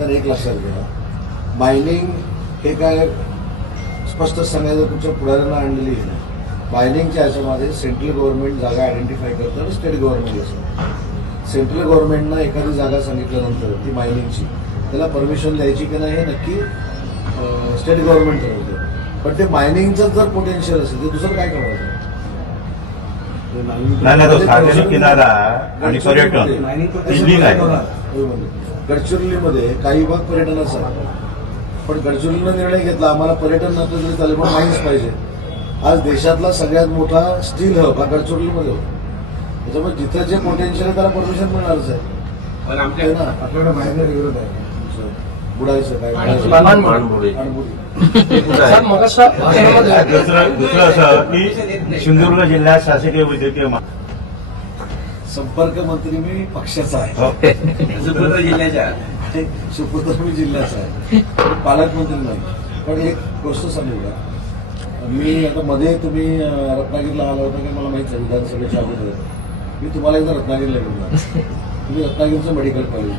तर एक लक्षात घ्या. मायनिंग हे काय स्पष्ट सांगायचं तुमच्या पुढाऱ्यांना आणलेली हे नाही. मायनिंगच्या ह्याच्यामध्ये सेंट्रल गव्हर्नमेंट जागा आयडेंटिफाय करतं आणि स्टेट गव्हर्नमेंट असतं सेंट्रल गव्हर्नमेंटनं एखादी जागा सांगितल्यानंतर ती मायनिंगची त्याला परमिशन द्यायची की नाही हे नक्की स्टेट गव्हर्नमेंट ठरवतं. पण ते मायनिंगचं जर पोटेन्शियल असेल तर दुसरं काय करायचं नाही नाही तो किनारा आणि पर्यटन. आहे. गडचिरोलीमध्ये काही भाग पर्यटनाचा आहे. पण गडचिरोलीनं निर्णय घेतला आम्हाला पर्यटन नसलं तरी चालेल पण माहीच पाहिजे. आज देशातला सगळ्यात मोठा स्टील हब हा गडचिरोलीमध्ये होता. त्याच्यामुळे जिथं जे पोटेन्शियल आहे त्याला परमिशन मिळणारच आहे. पण आहे आमच्या ना? आपल्याकडे बाहेर विरोध आहे. बुडायचं काय? भाषणामध्ये दुसरं दुसरं असं की सिंधुदुर्ग जिल्ह्यात शासकीय वैद्यकीय संपर्क मंत्री मी पक्षाचा आहे. हो. सुपुत्र जिल्ह्याच्या सुपुत्र मी जिल्ह्याचा आहे. पालकमंत्री नाही. पण एक गोष्ट सांगू का? मी आता मध्ये तुम्ही रत्नागिरीला आला होता की मला माहिती आहे विधानसभेच्या अगोदर. मी तुम्हाला एकदा रत्नागिरीला घेऊन तुम्ही रत्नागिरीचं मेडिकल कॉलेज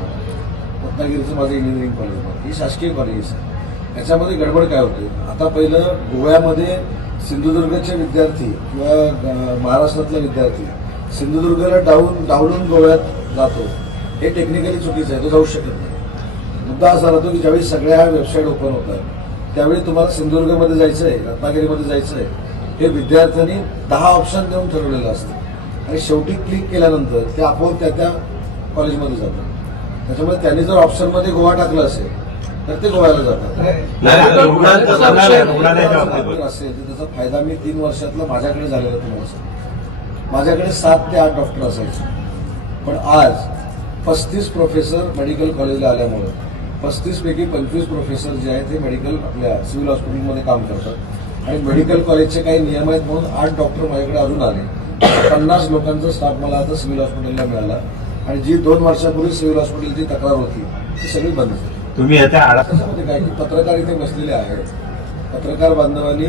रत्नागिरीचं माझं इंजिनिअरिंग कॉलेज ही शासकीय कॉलेजेस आहे. याच्यामध्ये गडबड काय होते? आता पहिलं गोव्यामध्ये सिंधुदुर्गचे विद्यार्थी किंवा महाराष्ट्रातले विद्यार्थी सिंधुदुर्गला डावून डावलून गोव्यात जातो. हे टेक्निकली चुकीचं आहे. तो जाऊ शकत नाही. मुद्दा असा राहतो की ज्यावेळी सगळ्या वेबसाईट ओपन होतात त्यावेळी तुम्हाला सिंधुदुर्गमध्ये जायचं आहे रत्नागिरीमध्ये जायचं आहे हे विद्यार्थ्यांनी दहा ऑप्शन देऊन ठरवलेलं असतं. आणि शेवटी क्लिक केल्यानंतर ते आपोआप त्या त्या कॉलेजमध्ये जातात. त्याच्यामुळे त्यांनी जर ऑप्शनमध्ये गोवा टाकलं असेल तर ते गोव्याला जातात. असेल तर त्याचा फायदा मी तीन वर्षातला माझ्याकडे झालेला तुम्हाला सांगतो. माझ्याकडे सात ते आठ डॉक्टर असायचे. पण आज पस्तीस प्रोफेसर मेडिकल कॉलेजला आल्यामुळं पस्तीस पैकी पंचवीस प्रोफेसर जे आहेत ते मेडिकल आपल्या सिव्हिल हॉस्पिटलमध्ये काम करतात. आणि मेडिकल कॉलेजचे काही नियम आहेत म्हणून आठ डॉक्टर माझ्याकडे अजून आले. पन्नास लोकांचा स्टाफ मला आता सिव्हिल हॉस्पिटलला मिळाला. आणि जी दोन वर्षापूर्वी सिव्हिल हॉस्पिटलची तक्रार होती ती सगळी बंद झाली. तुम्ही काय की पत्रकार इथे बसलेले आहेत. पत्रकार बांधवांनी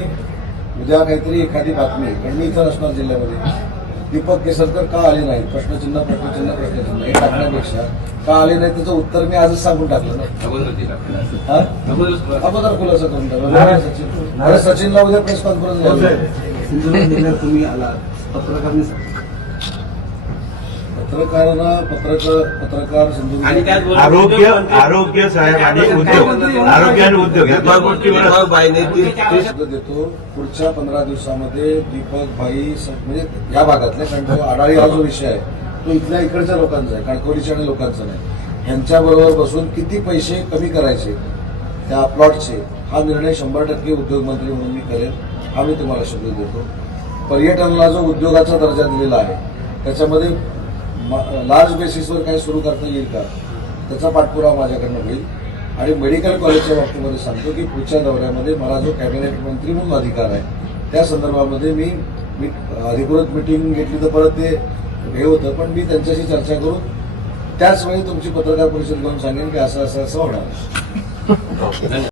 उद्या काहीतरी एखादी बातमी कारण मी इथं असणार जिल्ह्यामध्ये दीपक केसरकर का आले नाहीत? प्रश्नचिन्ह प्रश्नचिन्ह प्रश्नचिन्ह. हे टाकण्यापेक्षा का आले नाही त्याचं उत्तर मी आजच सांगून टाकलं ना. अगोदर हा? खुलासा करून टाकलं सचिनला उद्या प्रेस कॉन्फरन्स जिल्ह्यात तुम्ही आलात. पत्रकारांनी पत्रकारांना पत्रकार पत्रकार त्याचबरोबर आरोग्य आरोग्य साहेब आणि उद्योग आरोग्य आणि उद्योग या दोन गोष्टीवर शब्द देतो. पुढच्या पंधरा दिवसामध्ये दीपक भाई म्हणजे या भागातल्या कारण तो आढाळी हा जो विषय आहे तो इथल्या इकडच्या लोकांचा आहे कणकवलीच्या आणि लोकांचा नाही. ह्यांच्याबरोबर बसून किती पैसे कमी करायचे त्या प्लॉटचे हा निर्णय शंभर टक्के उद्योगमंत्री म्हणून मी करेन हा मी तुम्हाला शब्द देतो. पर्यटनाला जो उद्योगाचा दर्जा दिलेला आहे त्याच्यामध्ये लार्ज बेसिसवर काय सुरू करता येईल का? त्याचा पाठपुरावा माझ्याकडनं होईल. आणि मेडिकल कॉलेजच्या बाबतीमध्ये सांगतो की पुढच्या दौऱ्यामध्ये मला जो कॅबिनेट मंत्री म्हणून अधिकार आहे त्या संदर्भामध्ये मी मी अधिकृत मिटिंग घेतली तर परत ते हे होतं पण मी त्यांच्याशी चर्चा करून त्याच वेळी तुमची पत्रकार परिषद घेऊन सांगेन की असं असं असं होणार